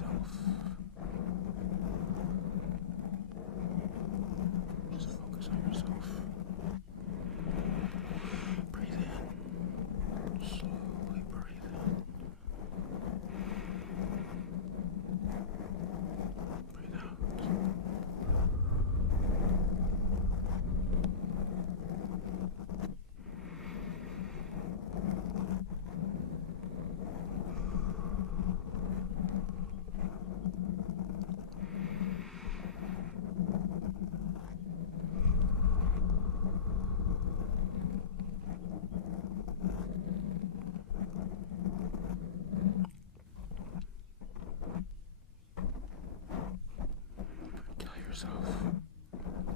yourself. Just focus on yourself. Breathe in. Slowly breathe in. Breathe out. Tell yourself,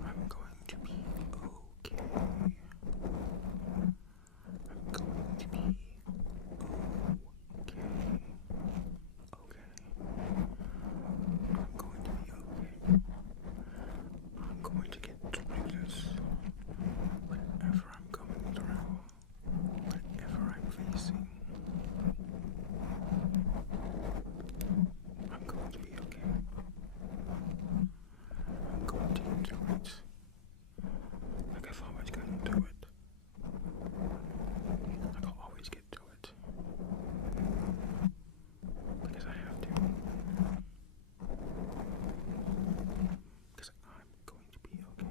I'm going to be okay. I'm going to be okay. Okay. I'm going to be okay. I'm going to get through this. Whatever I'm going through, whatever I'm facing, I'm going to be okay. I'm going to get through it. Like I've always gotten through it. Like I'll always get through it. Because I have to. Because I'm going to be okay.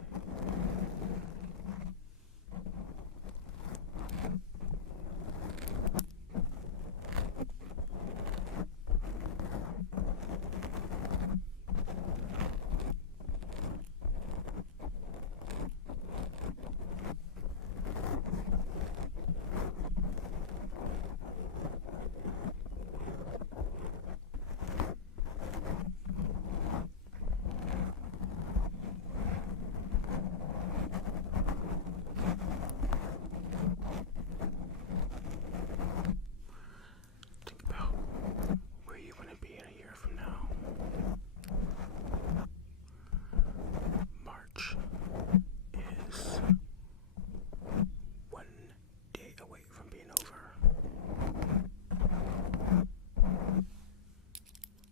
Think about where you want to be in a year from now. March is one day away from being over.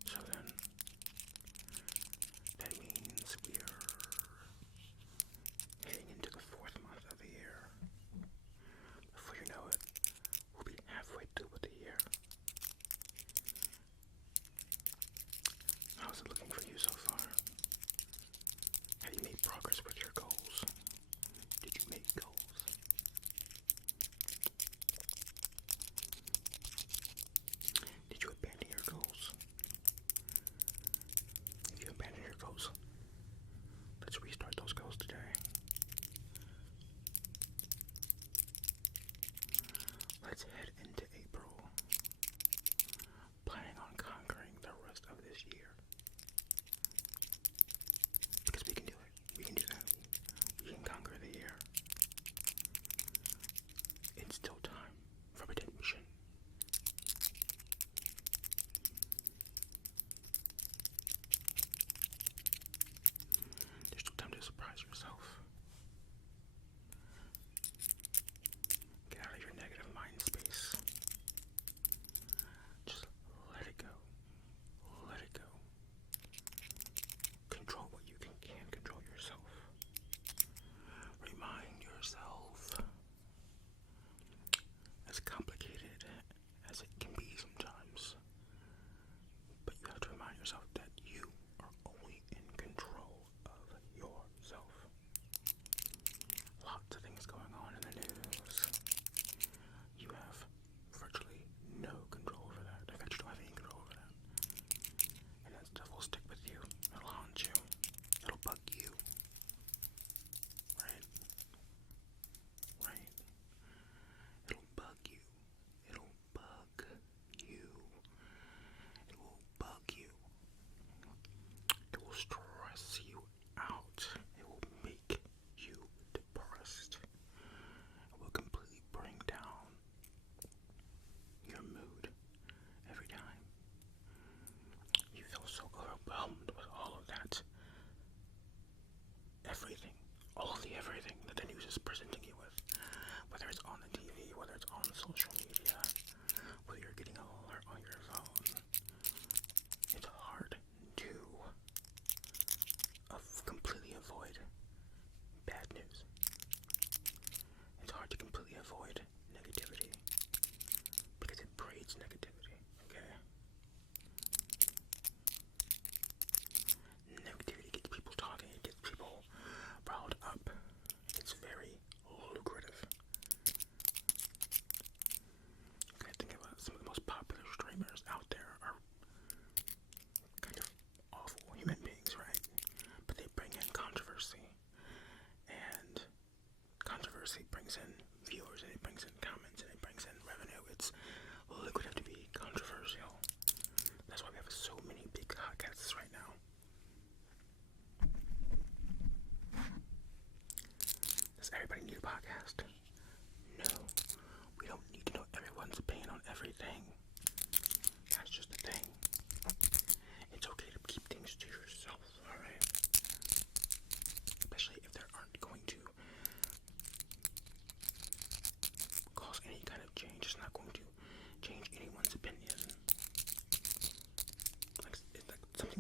So then, that means we are heading into the 4th month of the year. Before you know it, we'll be halfway through with the year. How's it looking for you so far? Have you made progress with your goals? Did you make goals? Did you abandon your goals? If you abandoned your goals, let's restart those goals today. Let's head into April, planning on conquering the rest of this year. Because we can do it. We can do that.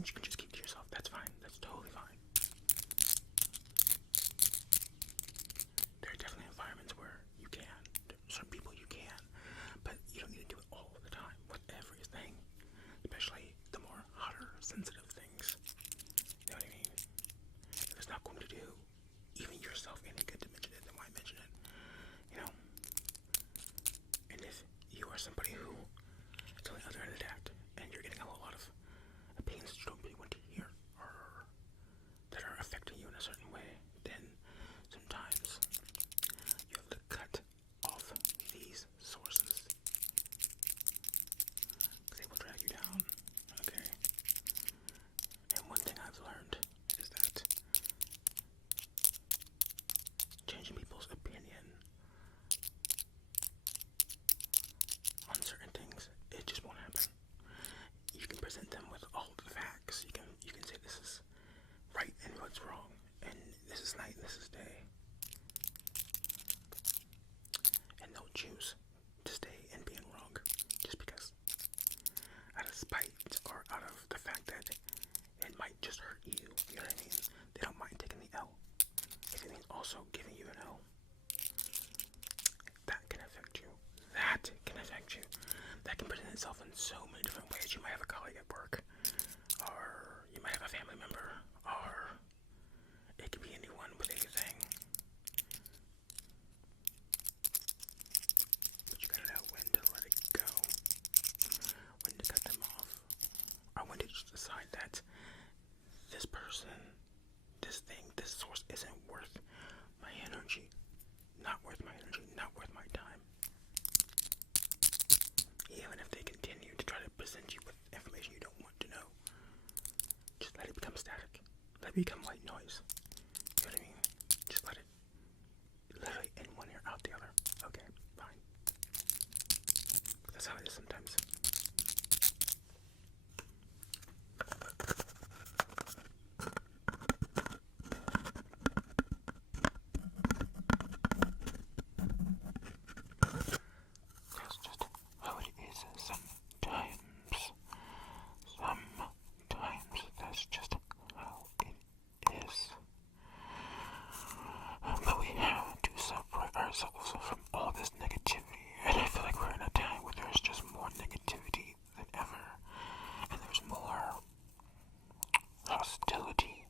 things you can just keep to yourself. That's fine. That's totally fine. There are definitely environments where you can. Certain people you can. But you don't need to do it all the time with everything. Especially the more hotter, sensitive things. You know what I mean? If it's not going to do even yourself any good to mention it, then why mention it? You know? And if you are somebody who is on the other end of that, and you're getting a whole lot of opinions that you don't really want to hear, or that are affecting you in a certain way, then sometimes you have to cut off these sources. Because they will drag you down, okay? And one thing I've learned is that changing people's opinion on certain things, it just won't happen. You can present them with all the facts. You can say this is right and what's wrong, and this is night and this is day. And they'll choose to stay in being wrong just because. Out of spite or out of the fact that it might just hurt you. You know what I mean? They don't mind taking the L. If it means also giving you an L. That can affect you. That can affect you. That can present itself in so many different ways. You might have a colleague at work, or you might have a family member, or it could be anyone with anything. But you gotta know when to let it go, when to cut them off, or when to just decide that this person, this thing, this source isn't worth my energy. Not worth my energy, not worth my time. Even if they continue to try to present you with information you don't want to know, just let it become static. Let it become white noise. You know what I mean? Just let it literally in one ear, out the other. Okay, fine. That's how it is sometimes. That's just how it is sometimes. Sometimes that's just how it is. But we have to separate ourselves from all this negativity. And I feel like we're in a time where there's just more negativity than ever. And there's more hostility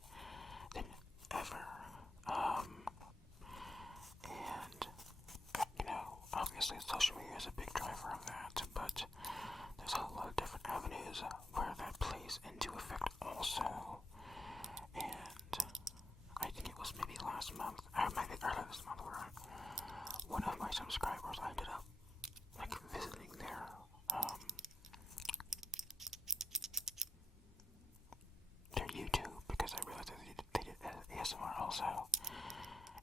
than ever. And, you know, obviously social media is a big driver of that, but there's a whole lot of different avenues where that plays into effect also. And I think it was maybe last month, or maybe earlier this month, where one of my subscribers, I ended up like visiting their YouTube, because I realized that they did ASMR also.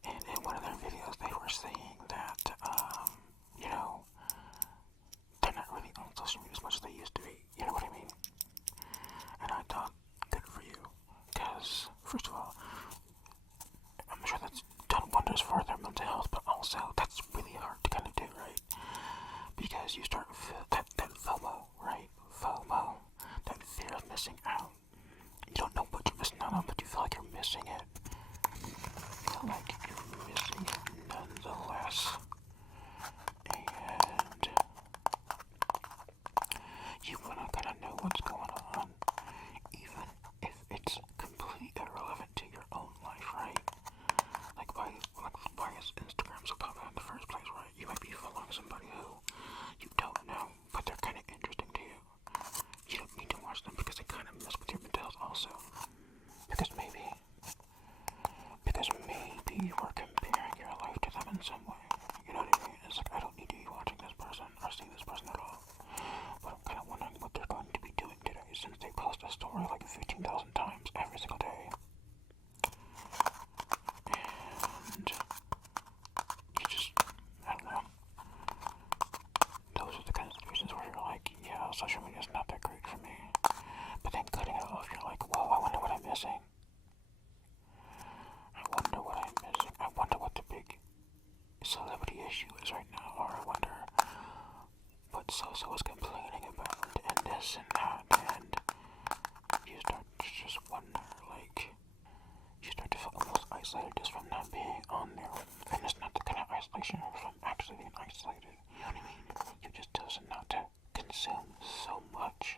And in one of their videos, they were saying that, you know, they're not really on social media as much as they used to be. You know what I mean? And I thought, good for you. Because, first of all, I'm sure that's done wonders for their mental health, but also that's really hard to kind of do, right? Because you start that FOMO, right? FOMO, that fear of missing out. You don't know what you're missing out on, but you feel like you're missing it. You feel like you're missing it nonetheless. And you want to kind of know what's going on, even if it's completely irrelevant to your own life, right? Like why is Instagram so popular in the first place, right? You might be following somebody who you don't know, but they're kind of interesting to you. You don't need to watch them because they kind of mess with your mental health also. Because maybe you are comparing your life to them in some way. isolated just from not being on there. And it's not the kind of isolation from actually being isolated. You know what I mean? You just chosen not to consume so much.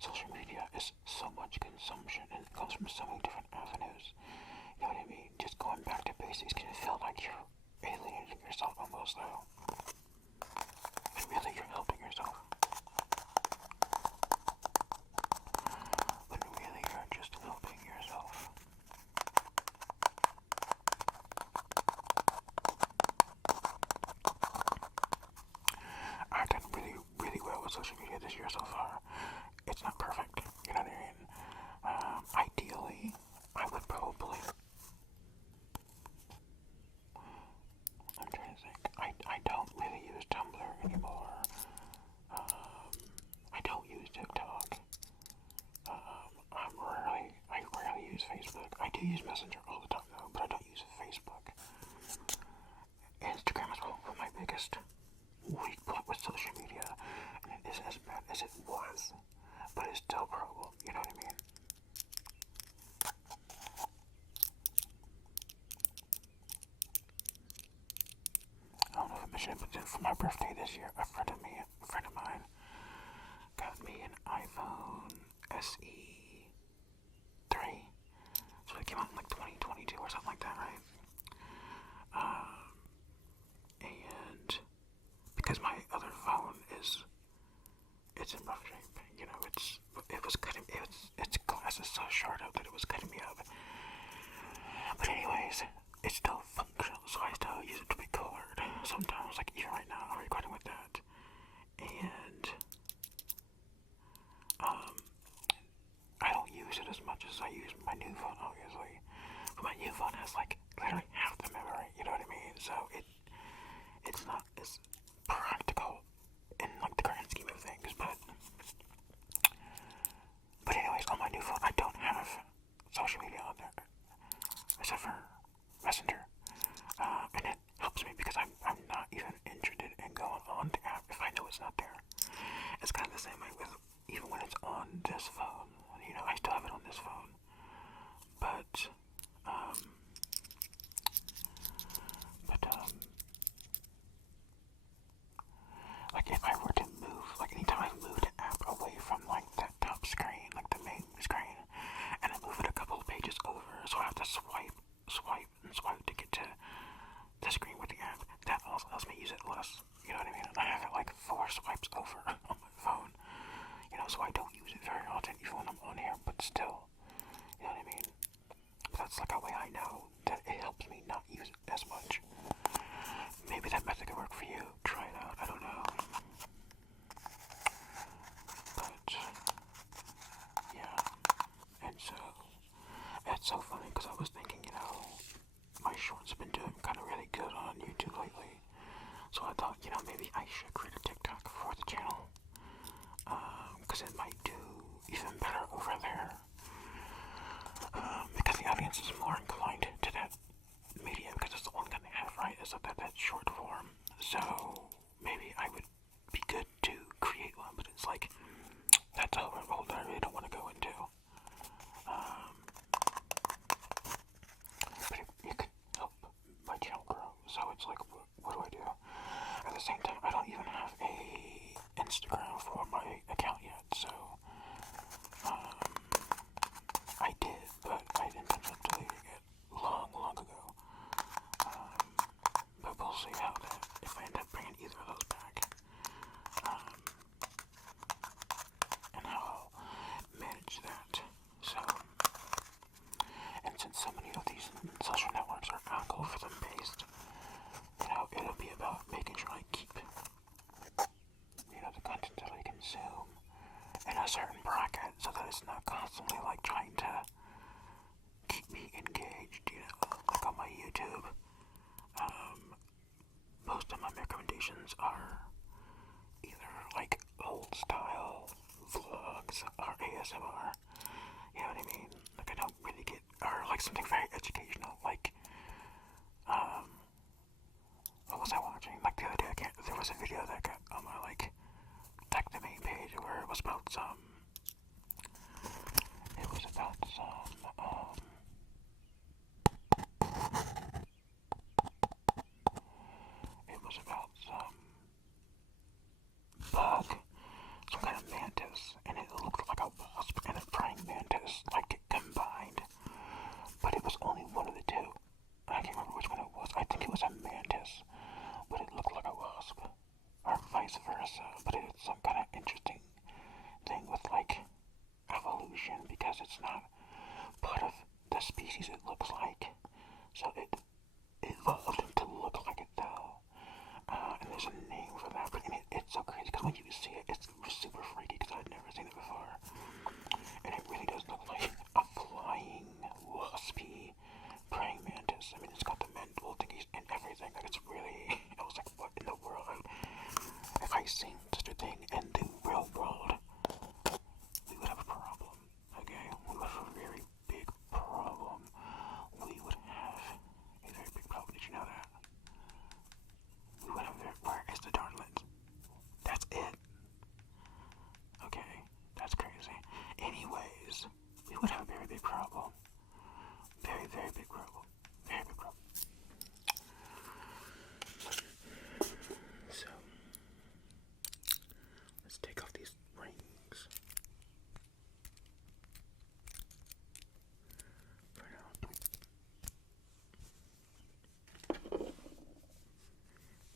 Social media is so much consumption, and it comes from so many different avenues. You know what I mean? Just going back to basics can feel like you're alienating yourself almost, though. And really, you're helping yourself. When really, you're just helping yourself. I've done really, really well with social media this year so far. It's not perfect, you know what I mean? Ideally, I would probably... I'm trying to think. I don't really use Tumblr anymore. I don't use TikTok. I rarely use Facebook. I do use Messenger all the time though, but I don't use Facebook. Instagram is probably my biggest weak point with social media, and it isn't as bad as it was, but it's still a problem, you know what I mean? I don't know if I mentioned it, but then for my birthday this year, a friend of mine, got me an iPhone SE 3. So it came out in like 2022 or something like that, right? And because my other phone it's in rough shape, you know, its glass is so short up that it was cutting me up. But anyways, it's still functional, so I still use it to record. Sometimes, like even right now, I'm recording with that. And, I don't use it as much as I use my new phone, obviously. But my new phone has, like, literally half the memory, you know what I mean? So it's not as practical in, like, the grand scheme of things, but anyways, on my new phone, I don't have social media on there, except for Messenger. And it helps me because I'm not even interested in going on the app if I know it's not there. It's kind of the same way with even when it's on this phone. You know, I still have it on this phone, but like if I were to move, like anytime I move the app away from like that top screen, like the main screen, and I move it a couple of pages over, so I have to swipe to get to the screen with the app. That also helps me use it less. You know what I mean? And I have it like 4 swipes over on my phone. You know, so I don't use it very often, even when I'm on here, but still. You know what I mean? But that's like a way I know that it helps me not use it as much. Maybe that method could work for you. Try it out. I don't know. But, yeah. And so, it's so funny because I was thinking, you know, my shorts have been doing kind of really good on YouTube lately. So I thought, you know, maybe I should create a TikTok for the channel. Because it might do even better over there. Because the audience is more inclined to that medium, because it's the only thing they have, right? Is that short form. So maybe I would be good to create one, but it's like, that's a role that I really don't want to go into. But it could help my channel grow. So it's like, what do I do? At the same time, I don't even have a Instagram for my account yet, so I did, but I ended up deleting it long ago. But we'll see how that, if I end up bringing either of those back, and how I'll manage that. So, and since so many of these social networks are algorithm based, you know, it'll be about making sure I keep, you know, the content that I consume in a certain bracket, so that it's not constantly like trying to keep me engaged, you know, like on my YouTube. Most of my recommendations are either like old style vlogs or ASMR, you know what I mean? Like I don't really get, or like something very educational, like, what was I watching? Like the other day, there was a video that got on my like the main page where it was about some part of the species it looks like. So it evolved to look like it though. And there's a name for that, but it's so crazy because when you see it, it's super freaky because I'd never seen it before. And it really does look like a flying, waspy praying mantis. I mean, it's got the mandible thingies and everything. Like, it's really, I was like, what in the world? If I seen such a thing in the real world, we would have a problem, okay? We would have a very big problem. We would have a very big problem. Did you know that? We would have where is the dartlet? That's it. Okay, that's crazy. Anyways, we would have a very big problem. Very, very big problem. Very big problem. So, let's take off these rings. For now.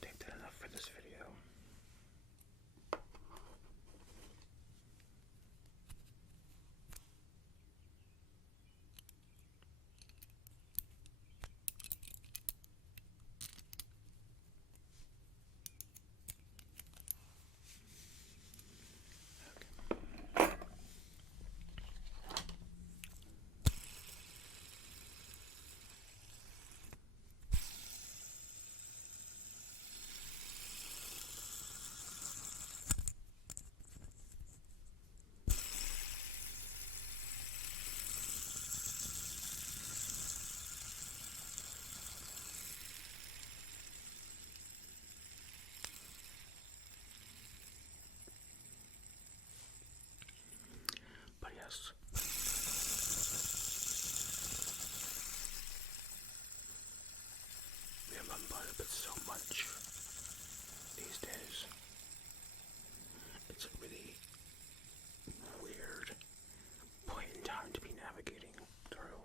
Take that enough for this video. But yes. We are bombarded with so much these days. It's a really weird point in time to be navigating through.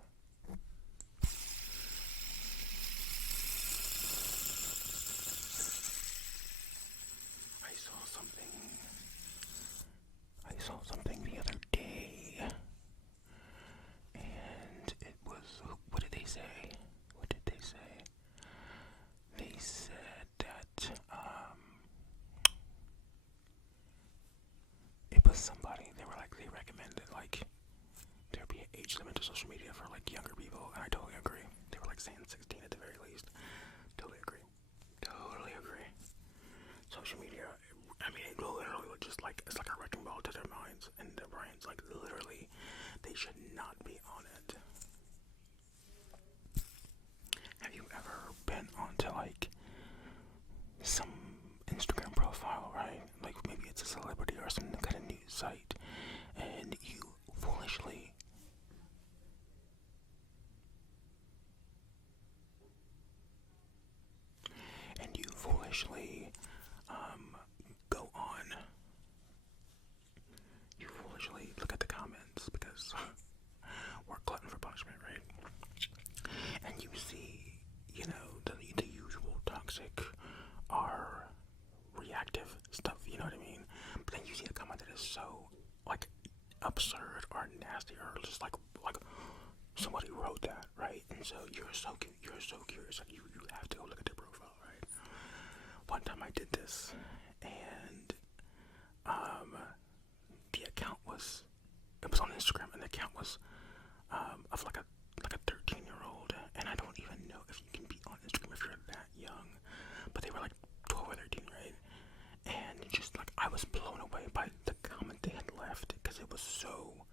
I saw something the other day, and it was, what did they say? They said that, it was somebody, they recommended, like, there be an age limit to social media for, like, younger people, and I totally agree. They were, like, saying 16 at the very least. Totally agree. Social media, I mean, it literally just, like, it's like a wrecking ball to their minds and their brains. Like, literally, they should not be on it. Have you ever been onto, like, some Instagram profile, right? Like, maybe it's a celebrity or some kind of news site, and you foolishly go on. You foolishly look at the comments because we're glutton for punishment, right? And you see, the usual toxic or reactive stuff, you know what I mean? But then you see a comment that is so, like, absurd or nasty or just like somebody wrote that, right? And so you're so curious, and you have to go look at their profile, right? One time I did this, and the account was, it was on Instagram, and the account was of like a 13-year-old, and I don't even know if you can be on Instagram if you're that young, but they were like 12 or 13, right? And just like, I was blown away by the comment they had left, because it was so,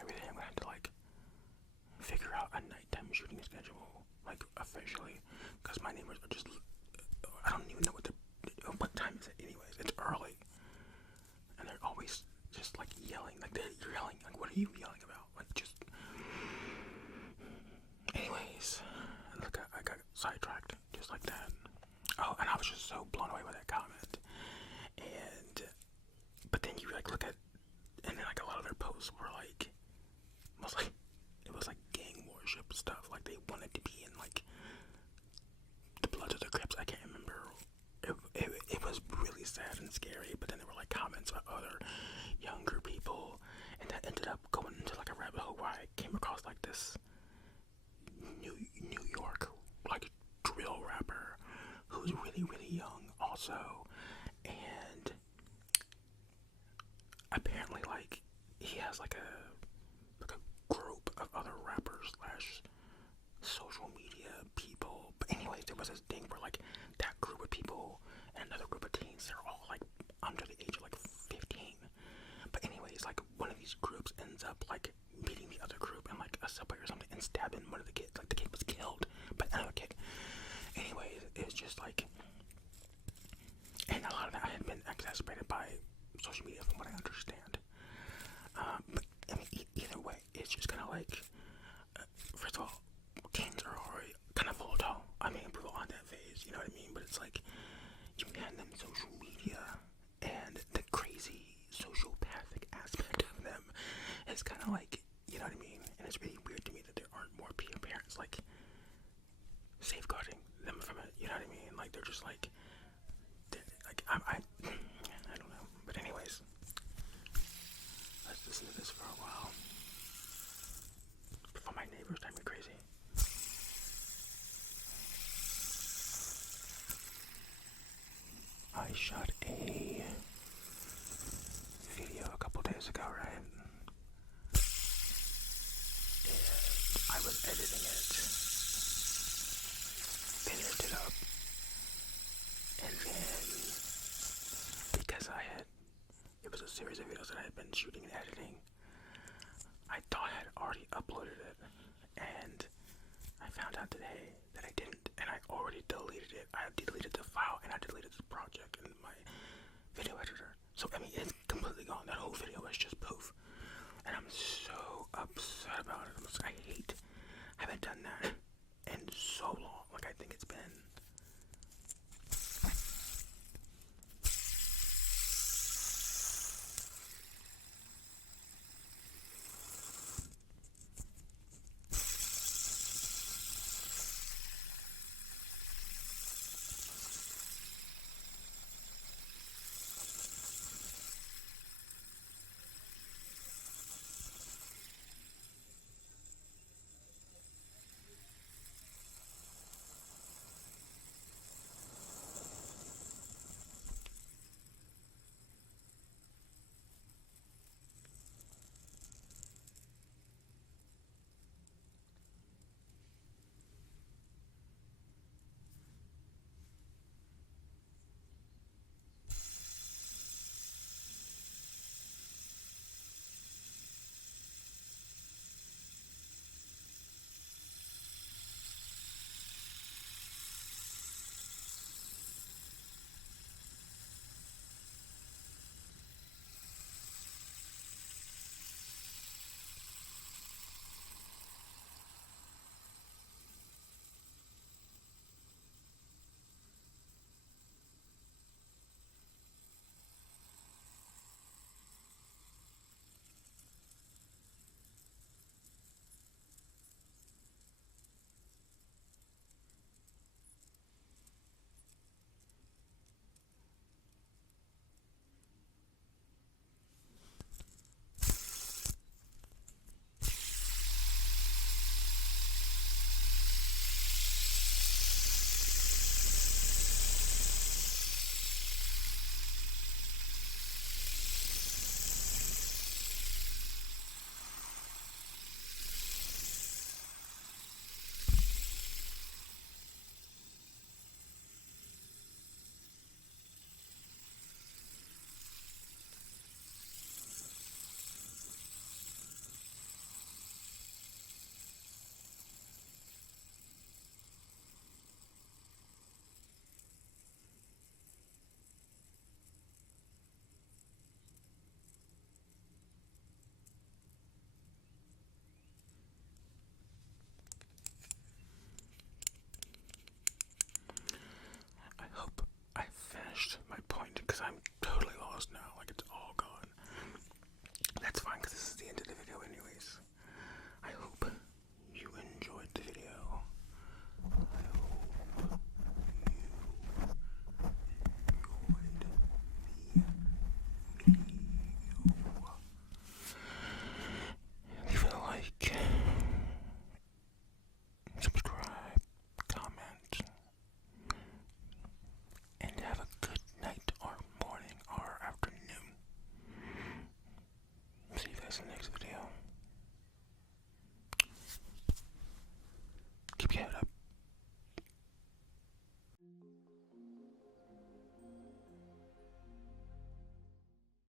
every day I'm gonna have to like figure out a nighttime shooting schedule, like officially, because my neighbors are just, I don't even know what time is it anyways. It's early, and they're always just like yelling, like they're yelling, like, what are you yelling about? Like, just, anyways, look, I got sidetracked just like that. Oh, and I was just so blown away by that comment, and but then you like look at, and then like a lot of their posts were like, it was like gang worship stuff, like they wanted to be in like the Bloods of the really, really young also, and apparently, like, he has like a group of other rappers slash social media people. But anyways, there was this thing where like that group of people and another group of teens, they're all like under the age of like 15. But anyways, like one of these groups ends up like beating the other group in like a subway or something and stabbing one of the kids. Like the kid was killed by another kid. Anyways, it's just like, and a lot of that had been exacerbated by social media from what I understand. But I mean, either way, it's just kind of like, first of all, teens are already kind of volatile. I mean, people on that phase, you know what I mean? But it's like, you hand them social media, and the crazy sociopathic aspect of them is kind of like, you know what I mean? And it's really weird to me that there aren't more parents like safeguarding them from it. You know what I mean? Like they're just like I don't know. But anyways, let's listen to this for a while before my neighbors drive me crazy. I shot a video a couple days ago, right? And I was editing it, finished it up, and then because it was a series of videos that I had been shooting and editing, I thought I had already uploaded it, and I found out today that I didn't, and I already deleted it. I deleted the file, and I deleted the project in my video editor. So, I mean, it's completely gone. That whole video was just poof. And I'm so upset about it. I haven't done that in so long. Like, I think it's been I hope I finished my point because I'm totally lost now.